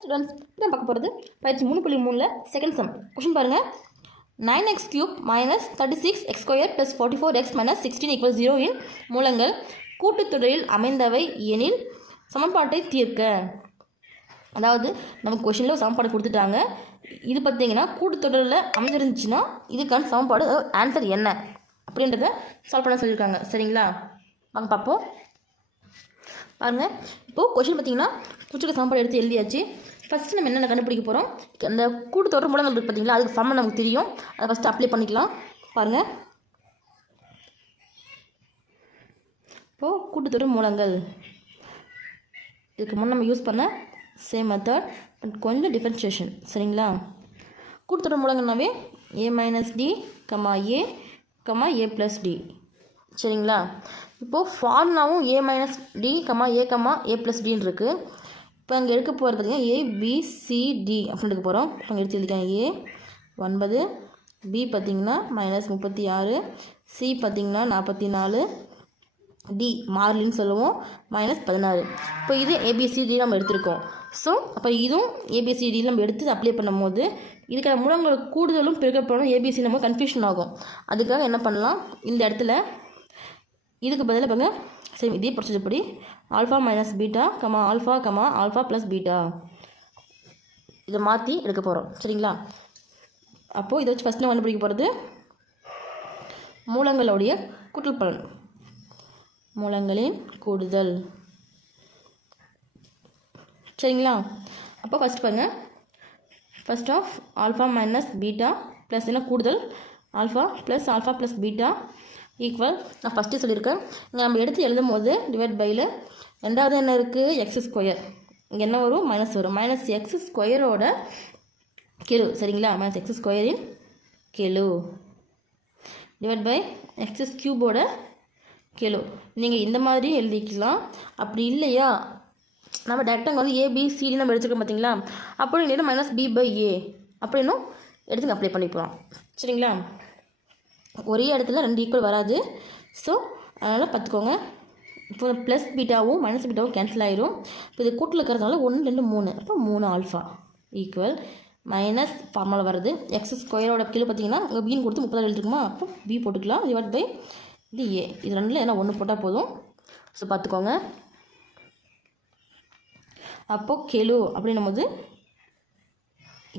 Students இதான் பார்க்க போகிறது பயிற்சி மூணு புள்ளி மூணில் செகண்ட் சம் கொஷின் பாருங்கள் nine x cube minus thirty six x square plus forty four x minus sixteen equal zero இன் மூலங்கள் கூட்டுத்தொடரில் அமைந்தவை எனில் சமன்பாட்டை தீர்க்க. அதாவது நமக்கு கொஷினில் சமன்பாடு கொடுத்துட்டாங்க. இது பார்த்தீங்கன்னா கூட்டுத்தொடரில் அமைஞ்சிருந்துச்சுன்னா இதுக்கான சமன்பாடு ஆன்சர் என்ன? அப்படின்றத சால்வ் பண்ண சொல்லியிருக்காங்க. சரிங்களா? வாங்க பார்ப்போம். பாருங்கள் இப்போது கொஷின் பார்த்தீங்கன்னா குச்சிக்க சமன்பாடு எடுத்து எழுதியாச்சு. ஃபஸ்ட்டு நம்ம என்னென்ன கண்டுபிடிக்க போகிறோம் அந்த கூட்டுத்தொடர் மூலங்கள் இருக்குது பார்த்தீங்களா அதுக்கு ஃபார்மை நமக்கு தெரியும். அதை ஃபஸ்ட்டு அப்ளை பண்ணிக்கலாம். பாருங்கள் இப்போது கூட்டுத்தொடர் மூலங்கள். இதுக்கு முன்னே நம்ம யூஸ் பண்ண சேம் மெத்தட் பட் கொஞ்சம் டிஃப்ரென்ஷியேஷன் சரிங்களா? கூட்டுத்தொடர் மூலங்கள்னாவே a minus d comma a comma a plus d சரிங்களா? இப்போது ஃபார்முலாவும் a minus d comma a comma a plus டின்னு இருக்குது இப்போ அங்கே எடுக்க போகிறது பார்த்தீங்கன்னா ஏ பிசிடி அப்படின்னு எடுக்க போகிறோம் இப்போ அங்கே எடுத்து எழுதிக்காங்க ஏ ஒன்பது. பி பார்த்தீங்கன்னா மைனஸ் முப்பத்தி ஆறு. சி பார்த்திங்கன்னா நாற்பத்தி நாலு. டி மார்லின்னு சொல்லுவோம். மைனஸ் பதினாறு. இப்போ இது ஏபிசிடி நம்ம எடுத்திருக்கோம். ஸோ அப்போ இதுவும் ஏபிசிடி நம்ம எடுத்து அப்ளை பண்ணும்போது இதுக்கான மூலங்கள் கூடுதலும் பெருக்கப்படும். ஏபிசி நம்ம கன்ஃபியூஷன் ஆகும். அதுக்காக என்ன பண்ணலாம்? இந்த இடத்துல இதுக்கு பதிலாக பாருங்கள் சரி இதே ப்ரொசீஜர் படி. Alpha minus beta comma alpha comma alpha plus beta இதை மாற்றி எடுக்க போகிறோம் சரிங்களா? அப்போது இதை வச்சு ஃபஸ்ட் நம்ம கண்டுபிடிக்க போகிறது மூலங்களுடைய கூட்டல் பலன். மூலங்களின் கூடுதல். சரிங்களா? அப்போ ஃபஸ்ட் பாருங்க. First of alpha minus beta plus என்ன கூடுதல்? Alpha plus alpha plus beta equal நான் ஃபஸ்ட்டு சொல்லியிருக்கேன். இங்கே நம்ம எடுத்து எழுதும் போது டிவைட் பையில் ரெண்டாவது என்ன இருக்குது எக்ஸ் ஸ்கொயர் இங்கே என்ன வரும்? மைனஸ் வரும். மைனஸ் எக்ஸ் ஸ்கொயரோட கெழு. சரிங்களா? மைனஸ் எக்ஸ் ஸ்கொயரின் கெழு. டிவைட் பை எக்ஸஸ் க்யூபோட கெழு. நீங்கள் இந்த மாதிரி எழுதிக்கலாம். அப்படி இல்லையா? நம்ம டேரெக்டாக வந்து ஏபிசிடி நம்ம எடுத்துருக்கோம் பார்த்தீங்களா அப்படின்னு இல்லைன்னா மைனஸ் பி பை ஏ அப்படின்னும் எடுத்துங்க அப்ளை பண்ணிக்கலாம். சரிங்களா? ஒரே இடத்துல ரெண்டு ஈக்குவல் வராது. ஸோ அதனால் பார்த்துக்கோங்க. இப்போ ப்ளஸ் பீட்டாவும் மைனஸ் பீட்டாவும் கேன்சல் ஆயிரும். இப்போ இது கூட்டில் இருக்கிறதுனால ஒன்று ரெண்டு மூணு. அப்போ மூணு ஆல்ஃபா ஈக்குவல் மைனஸ் ஃபார்முலா வருது. எக்ஸ் ஸ்கொயரோட கீழே பார்த்தீங்கன்னா அங்கே பின்னு கொடுத்து முப்பதாறு எழுதிருக்குமா? அப்போ பி போட்டுக்கலாம். டிவைட் பை இது ஏ இது ரெண்டில் ஏன்னா ஒன்று போட்டால் போதும். ஸோ பார்த்துக்கோங்க. அப்போது கெலு அப்படின்னும் போது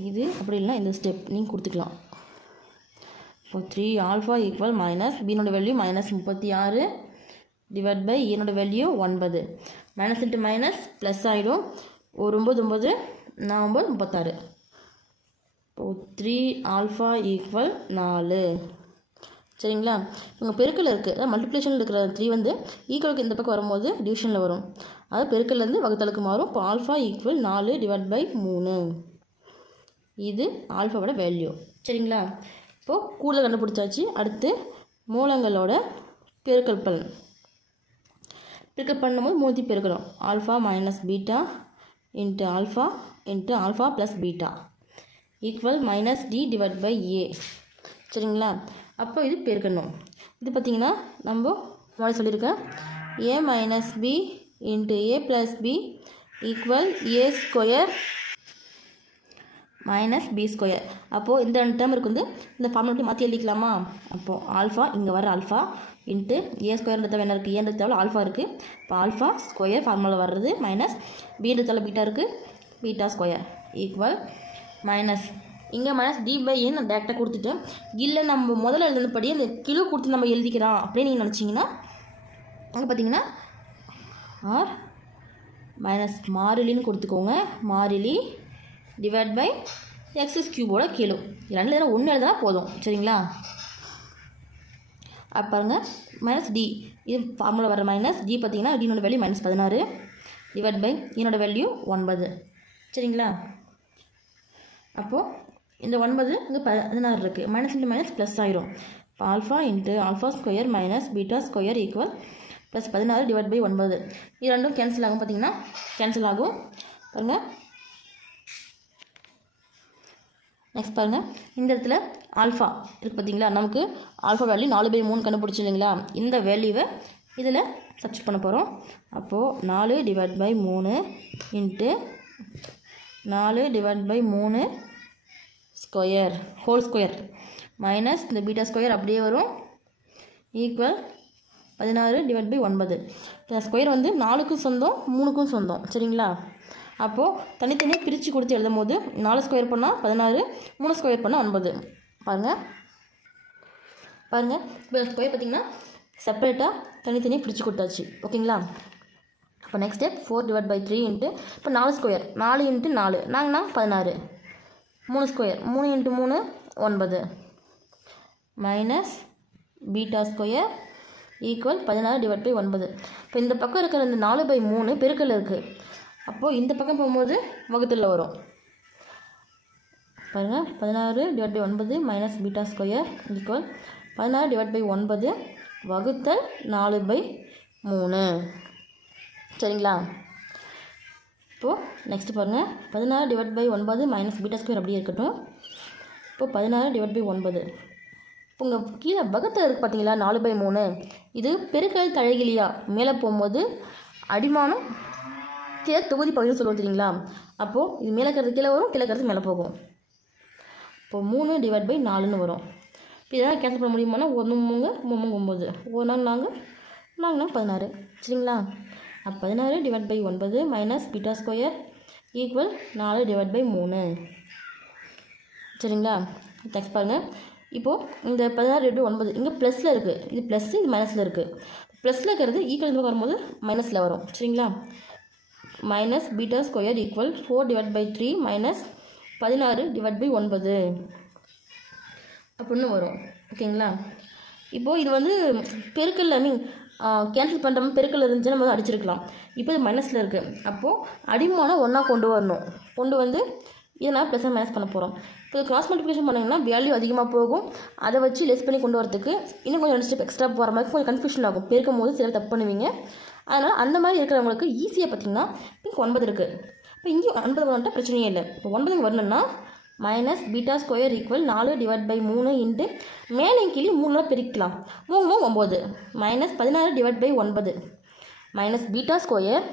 இது அப்படி இல்லைனா இந்த ஸ்டெப் நீங்கள் கொடுத்துக்கலாம். இப்போ த்ரீ ஆல்ஃபா ஈக்குவல் மைனஸ் பீனோட வேல்யூ மைனஸ் முப்பத்தி ஆறு டிவைட் பை ஈனோட வேல்யூ ஒன்பது. மைனஸ் இன்ட்டு மைனஸ் ப்ளஸ் ஆகிடும் ஒரு ஒம்பது ஒம்பது நான் ஒம்பது முப்பத்தாறு. இப்போ த்ரீ ஆல்ஃபா ஈக்குவல் நாலு. சரிங்களா? இங்கே பெருக்கல் இருக்குது அதாவது மல்டிப்ளேஷனில் இருக்கிற த்ரீ வந்து ஈக்குவலுக்கு இந்த பக்கம் வரும்போது டிவிஷனில் வரும். அதாவது பெருக்கல்லேருந்து வகுத்தலுக்கு மாறும். இப்போ ஆல்ஃபா ஈக்குவல் நாலு டிவைட் பை மூணு. இது ஆல்ஃபாவோட வேல்யூ சரிங்களா? இப்போது கூட கண்டுபிடிச்சாச்சு. அடுத்து மூலங்களோட பெருக்கல் பலன் பெருக்கல் பண்ணும்போது மூத்தி பெருக்கணும் alpha minus beta into alpha into alpha plus beta equal minus D divide by A. சரிங்களா? அப்போ இது பெருக்கணும். இது பார்த்திங்கன்னா நம்ம முன்னாடி சொல்லியிருக்கேன் A minus B into A plus B equal A square minus B square அப்போது இந்த ரெண்டு டேர்ம் இருக்கு வந்து இந்த ஃபார்முலா மாற்றி எழுதிக்கலாமா? அப்போது ஆல்ஃபா இங்கே வர ஆல்ஃபா இன்ட்டு ஏ ஸ்கொயர்ன்றது என்ன இருக்குது ஏன்றது தேவை ஆல்ஃபா இருக்குது இப்போ ஆல்ஃபா ஸ்கொயர் ஃபார்முலா வர்றது மைனஸ் பின்றது தேவை பீட்டா இருக்குது பீட்டா ஸ்கொயர் ஈக்குவல் மைனஸ் இங்கே மைனஸ் டி பை ஏன்னு நான் டேரெக்டாக கொடுத்துட்டேன். இல்லை நம்ம முதல்ல எழுதினபடி அந்த கிலோ கொடுத்து நம்ம எழுதிக்கிறோம் அப்படின்னு நீங்கள் நினச்சிங்கன்னா அங்கே பார்த்தீங்கன்னா ஆர் மைனஸ் மாறிலின்னு கொடுத்துக்கோங்க. மாறிலி டிவைட் பை எக்ஸஸ் கியூபோட கிலோ ரெண்டு எதனா ஒன்று எழுதுனா போதும். சரிங்களா? அப்போ மைனஸ் டி இது ஃபார்முலா வர மைனஸ் டி பார்த்தீங்கன்னா டினோட வேல்யூ மைனஸ் பதினாறு டிவைட் பை என்னோட வேல்யூ ஒன்பது. சரிங்களா? அப்போது இந்த ஒன்பது இங்கே பதினாறு இருக்குது மைனஸ் இன்ட்டு மைனஸ் ப்ளஸ் ஆயிரும். இப்போ alpha into alpha square minus beta square equal plus பதினாறு டிவைட் பை ஒன்பது. இது ரெண்டும் கேன்சல் ஆகும் பார்த்தீங்கன்னா கேன்சல் ஆகும். பாருங்கள் நெக்ஸ்ட் பாருங்கள் இந்த இடத்துல ஆல்ஃபா இருக்குது பார்த்தீங்களா நமக்கு ஆல்ஃபா வேல்யூ நாலு பை மூணு கண்டுபிடிச்சி இல்லைங்களா? இந்த வேல்யூவை இதில் சர்ச் பண்ண போகிறோம் அப்போது நாலு டிவைட் பை மூணு இன்ட்டு நாலு டிவைட் பை மூணு ஸ்கொயர் ஹோல் ஸ்கொயர் மைனஸ் இந்த பீட்டா ஸ்கொயர் அப்படியே வரும். ஈக்குவல் பதினாறு டிவைட் பை ஒன்பது. ஸ்கொயர் வந்து நாலுக்கும் சொந்தம் மூணுக்கும் சொந்தம். சரிங்களா? அப்போது தனித்தனியாக பிரித்து கொடுத்து எழுதும் போது நாலு ஸ்கொயர் பண்ணால் பதினாறு மூணு ஸ்கொயர் பண்ணால் ஒன்பது. பாருங்கள் பாருங்கள் இப்போ ஸ்கொயர் பார்த்திங்கன்னா செப்பரேட்டாக தனித்தனியாக பிரித்து கொடுத்தாச்சு. ஓகேங்களா? இப்போ next step four divide by three into இப்போ நாலு ஸ்கொயர் நாலு இன்ட்டு நாலு. நாங்கண்ணா பதினாறு. மூணு ஸ்கொயர் மூணு இன்ட்டு மூணு ஒன்பது. மைனஸ் பீட்டா ஸ்கொயர் ஈக்குவல் பதினாறு டிவைட் பை ஒன்பது. இப்போ இந்த பக்கம் இருக்கிற இந்த நாலு பை மூணு பெருக்கல் இருக்குது அப்போது இந்த பக்கம் போகும்போது வகுத்தில் வரும். பாருங்கள் பதினாறு டிவைட் பை ஒன்பது மைனஸ் பீட்டா ஸ்கொயர் ஈக்குவல் பதினாறு டிவைட் பை ஒன்பது வகுத்தல் நாலு பை மூணு. சரிங்களா? இப்போது நெக்ஸ்ட் பாருங்கள் பதினாறு டிவைட் பை ஒன்பது மைனஸ் பீட்டா ஸ்கொயர் அப்படியே இருக்கட்டும். இப்போது பதினாறு டிவைட் பை ஒன்பது. உங்கள் கீழே வகுத்தல் இருக்குது பார்த்தீங்களா நாலு பை மூணு? இது பெருக்கல் தழகிலியா மேலே போகும்போது அடிமானம் கீழே தொகுதி பகுதின்னு சொல்லுவோம் தெரியுங்களா? அப்போது இது மேலே இருக்கிறது கீழே வரும் கீழே இருக்கிறது மேலே போகும். இப்போ மூணு டிவைட் பை நாலுன்னு வரும். இப்போ இதெல்லாம் கேன்சல் பண்ண முடியுமானா ஒன்று மூணு மூணு ஒம்பது ஒரு நாள் நாங்கள் நாங்கள் நாங்கள் பதினாறு. சரிங்களா? அப்போ பதினாறு டிவைட் பை ஒன்பது மைனஸ் பீட்டா ஸ்கொயர் ஈக்குவல் நாலு டிவைட் பை மூணு. சரிங்களா? டெக்ஸ்ட் பாருங்கள் இப்போது இந்த பதினாறு டிவைட் ஒன்பது இங்கே ப்ளஸில் இருக்குது இது ப்ளஸ்ஸு இது மைனஸில் இருக்குது ப்ளஸில் இருக்கிறது ஈக்குவல் வரும்போது மைனஸில் வரும். சரிங்களா? Minus beta square equal four divide by three minus பதினாறு டிவைட் பை ஒன்பது. அப்படின்னு வரும். ஓகேங்களா? இப்போது இது வந்து பெருக்கல் ஐ மீன் கேன்சல் பண்ணுற பெருக்கல் இருந்துச்சுன்னா நம்ம வந்து அடிச்சிருக்கலாம். இப்போ இது மைனஸில் இருக்குது அப்போது அடிமானம் ஒன்றா கொண்டு வரணும். கொண்டு வந்து இதை நான் ப்ளஸ் மைனஸ் பண்ண போகிறோம் இப்போ கிராஸ் மல்டிப்ளிகேஷன் பண்ணிங்கன்னா வேல்யூ அதிகமாக போகும். அதை வச்சு லெஸ் பண்ணி கொண்டு வரதுக்கு இன்னும் கொஞ்சம் ரெண்டு ஸ்டெப் எக்ஸ்ட்ரா போகிற மாதிரி கொஞ்சம் கன்ஃபியூஷன் ஆகும். பெருக்கும் போது சிலர் தப்பு பண்ணுவீங்க. அதனால் அந்த மாதிரி இருக்கிறவங்களுக்கு ஈஸியாக பார்த்தீங்கன்னா இங்கே ஒன்பது இருக்குது இப்போ இங்கேயும் ஒன்பது வந்துட்டு பிரச்சனையே இல்லை. இப்போ ஒன்பது வரணும்னா மைனஸ் பீட்டா ஸ்கொயர் ஈக்குவல் நாலு டிவைட் பை மூணு இன்ட்டு மேலே கீழே மூணுலாம் பிரிக்கலாம் மூணு ஒம்பது மைனஸ் பதினாறு டிவைட் பை ஒன்பது. Minus beta square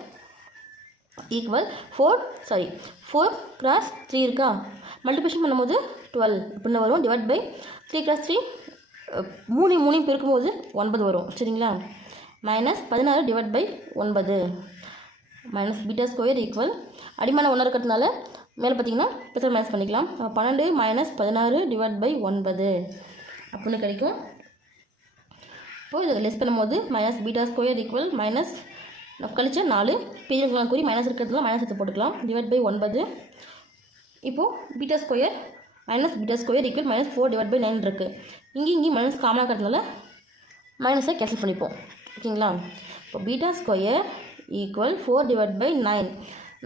equal four sorry four cross three இருக்கா? மல்டிபிளேஷன் பண்ணும்போது டுவெல் அப்படின்னு வரும். Divide by three cross three மூணு மூணையும் பெருக்கும்போது ஒன்பது வரும். சரிங்களா? மைனஸ் பதினாறு டிவைட் பை ஒன்பது. மைனஸ் பீட்டா ஸ்கொயர் ஈக்குவல் அடிமான ஒன்று இருக்கிறதுனால மேலே பார்த்தீங்கன்னா ப்ளஸ் மைனஸ் பண்ணிக்கலாம். பன்னெண்டு மைனஸ் பதினாறு டிவைட் பை ஒன்பது. அப்படின்னு கிடைக்கும். இப்போது இதை லெஸ் பண்ணும்போது minus beta square equal minus கழிச்சா நாலு பெரிய கூறி மைனஸ் இருக்கிறதுலாம் மைனஸ் எடுத்து போட்டுக்கலாம். டிவைட் பை ஒன்பது. இப்போது beta square minus beta square equal minus four divide by nine இருக்குது இங்கேயும் இங்கேயும் மைனஸ் காமனாக இருக்கிறதுனால மைனஸை கேன்சல் பண்ணிப்போம். ஓகேங்களா? இப்போ beta square equal four divide by nine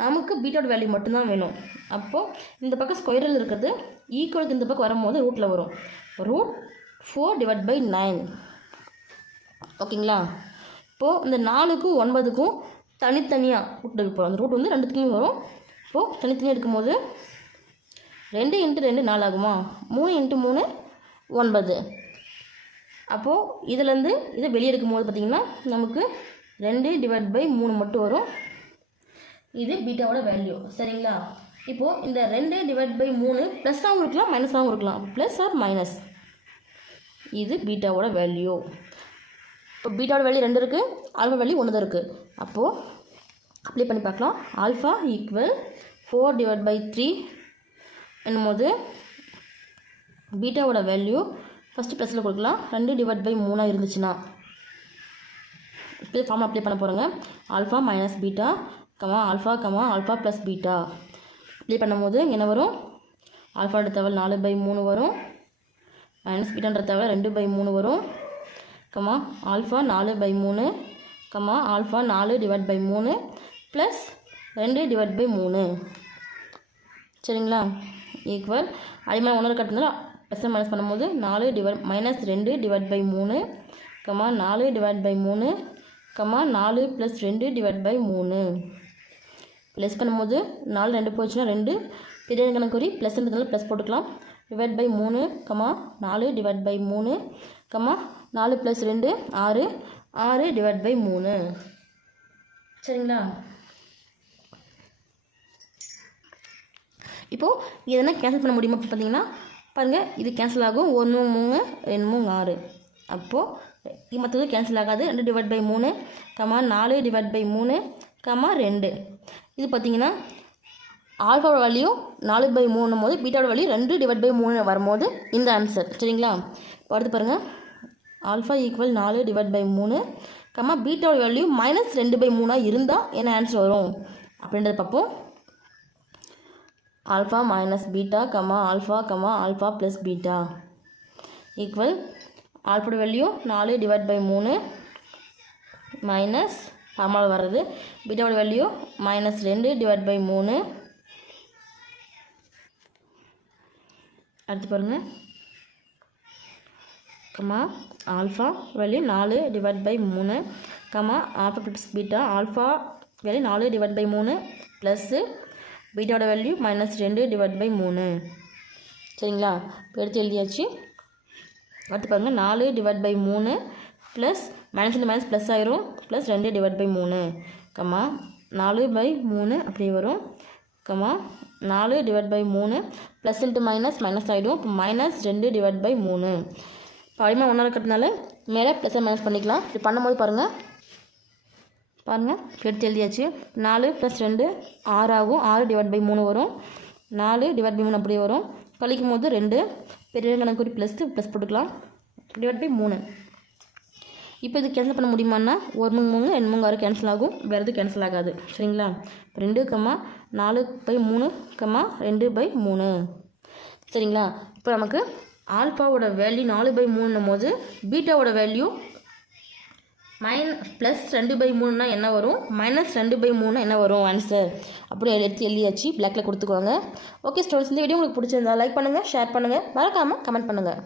நமக்கு பீட்டோட வேல்யூ மட்டும்தான் வேணும். அப்போது இந்த பக்கம் ஸ்கொயரில் இருக்கிறது ஈக்குவலுக்கு இந்த பக்கம் வரும்போது ரூட்டில் வரும். Root four divide by nine ஓகேங்களா? இப்போது இந்த நாலுக்கும் ஒன்பதுக்கும் தனித்தனியாக ரூட் எடுக்க போகிறோம் அந்த ரூட் வந்து ரெண்டுத்துக்குமே வரும். இப்போது தனித்தனியாக எடுக்கும்போது ரெண்டு இன்ட்டு ரெண்டு நாலு ஆகுமா மூணு இன்ட்டு மூணு ஒன்பது. அப்போது இதுலேருந்து இதை வெளியே எடுக்கும்போது பார்த்திங்கன்னா நமக்கு ரெண்டு டிவைட் பை மூணு மட்டும் வரும். இது பீட்டாவோட வேல்யூ சரிங்களா? இப்போது இந்த ரெண்டு டிவைட் பை மூணு ப்ளஸ்ஸாகவும் இருக்கலாம் மைனஸாகவும் இருக்கலாம். ப்ளஸ் ஆர் மைனஸ் இது பீட்டாவோட வேல்யூ இப்போ பீட்டாவோட வேல்யூ ரெண்டு இருக்குது ஆல்ஃபா வேல்யூ ஒன்று தான் இருக்குது அப்போது அப்ளை பண்ணி பார்க்கலாம். Alpha equal four divide by three என்னும்போது பீட்டாவோட வேல்யூ ஃபஸ்ட்டு ப்ளஸில் கொடுக்கலாம். ரெண்டு டிவைட் பை மூணாக இருந்துச்சுன்னா இப்போ ஃபார்ம் அப்ளை பண்ண போகிறோங்க alpha minus beta comma alpha comma alpha plus beta apply பண்ணும்போது என்ன வரும்? ஆல்ஃபாவோட தவள் நாலு பை மூணு வரும். மைனஸ் பீட்டான்ற தவிர ரெண்டு பை மூணு வரும். கமா ஆல்ஃபா நாலு பை மூணு கமா ஆல்ஃபா நாலு டிவைட் பை மூணு ப்ளஸ் ரெண்டு டிவைட் பை மூணு. சரிங்களா? ஈக்குவல் அடிமான ஒன்று கட்டினால ப்ளஸ் மைனஸ் பண்ணும்போது நாலு டிவைட் மைனஸ் ரெண்டு டிவைட் பை மூணு கமா நாலு டிவைட் பை மூணு கமா நாலு ப்ளஸ் ரெண்டு டிவைட் பை மூணு. ப்ளஸ் பண்ணும்போது நாலு ரெண்டு போச்சுன்னா ரெண்டு. பெரிய கணக்குறி ப்ளஸ்ன்றதுனால ப்ளஸ் போட்டுக்கலாம். டிவைட் பை மூணு கமா நாலு டிவைட் பை மூணு கமா நாலு ப்ளஸ் ரெண்டு ஆறு. ஆறு டிவைட் பை மூணு. சரிங்களா? இப்போது இதெல்லாம் கேன்சல் பண்ண முடியுமா இப்போ பார்த்தீங்கன்னா பாருங்கள் இது கேன்சல் ஆகும். ஒன்று மூணு ரெண்டு மூணு ஆறு. அப்போது இது மற்றது கேன்சல் ஆகாது. ரெண்டு டிவைட் பை மூணு கமா நாலு டிவைட் பை மூணு கமா ரெண்டு. இது பார்த்தீங்கன்னா ஆல்ஃபாவோட வேல்யூ நாலு பை மூணும் போது பீட்டாவோட வேல்யூ ரெண்டு டிவைட் பை மூணு வரும்போது இந்த ஆன்சர் சரிங்களா? இப்போ அடுத்து பாருங்கள் ஆல்ஃபா ஈக்குவல் நாலு டிவைட் பை மூணு கம்மா பீட்டாவோட வேல்யூ மைனஸ் ரெண்டு பை மூணாக இருந்தால் என்ன ஆன்சர் வரும்? அப்படின்றத பார்ப்போம். Alpha minus beta comma alpha comma alpha plus beta equal ஆல்ஃபோட value நாலு டிவைட் பை மூணு மைனஸ் ஃபார்முலா வர்றது பீட்டாவோட வேல்யூ மைனஸ் ரெண்டு டிவைட் பை மூணு. அடுத்து பாருங்கள் கமா ஆல்ஃபா வேல்யூ நாலு டிவைட் பை மூணு comma alpha plus beta alpha value நாலு டிவைட் பை மூணு ப்ளஸ்ஸு பீட்டாவோட வேல்யூ மைனஸ் ரெண்டு டிவைட் பை மூணு. சரிங்களா? இப்போ எடுத்து எழுதியாச்சு. அடுத்து பாருங்கள் நாலு டிவைட் பை மூணு ப்ளஸ் மைனஸ் ரெண்டு மைனஸ் ப்ளஸ் ஆயிரும். ப்ளஸ் ரெண்டு டிவைட் பை மூணு. கம்மா நாலு பை மூணு அப்படி வரும். கமா நாலு டிவைட் பை மூணு ப்ளஸ் இன்ட்டு மைனஸ் மைனஸ் ஆகிடும் இப்போ மைனஸ் ரெண்டு டிவைட் பை மூணு. பாலிமர் ஒன்றா இருக்கிறதுனால மேலே ப்ளஸ் மைனஸ் பண்ணிக்கலாம். இது பண்ணும்போது பாருங்கள் பாருங்கள் எடுத்து எழுதியாச்சு. நாலு ப்ளஸ் ரெண்டு ஆறு ஆகும். ஆறு டிவைட் பை மூணு வரும். நாலு டிவைட் பை மூணு அப்படியே வரும். கழிக்கும் போது ரெண்டு பெரிய கணக்குறி ப்ளஸ் ப்ளஸ் போட்டுக்கலாம். டிவைட் பை மூணு. இப்போ இது கேன்சல் பண்ண முடியுமான்னா ஒரு மூணு மூணு ரெண்டு மூணு ஆறு கேன்சல் ஆகும். வேறு எதுவும் கேன்சல் ஆகாது. சரிங்களா? ரெண்டு கம்மா நாலு பை மூணு கம்மா ரெண்டு பை மூணு. சரிங்களா? இப்போ நமக்கு ஆல்பாவோட வேல்யூ நாலு பை மூணுன்னும் போது பீட்டாவோட வேல்யூ மைன் ப்ளஸ் ரெண்டு பை மூணுனா என்ன வரும்? மைனஸ் ரெண்டு பை மூணு என்ன வரும்? ஆன்சர் அப்படி எடுத்து எழுதியாச்சு. பிளாக்ல கொடுத்துக்கோங்க. ஓகே ஸ்டோன்ஸ் இந்த வீடியோ உங்களுக்கு பிடிச்சிருந்தா லைக் பண்ணுங்கள் ஷேர் பண்ணுங்கள் மறக்காமல் கமெண்ட் பண்ணுங்கள்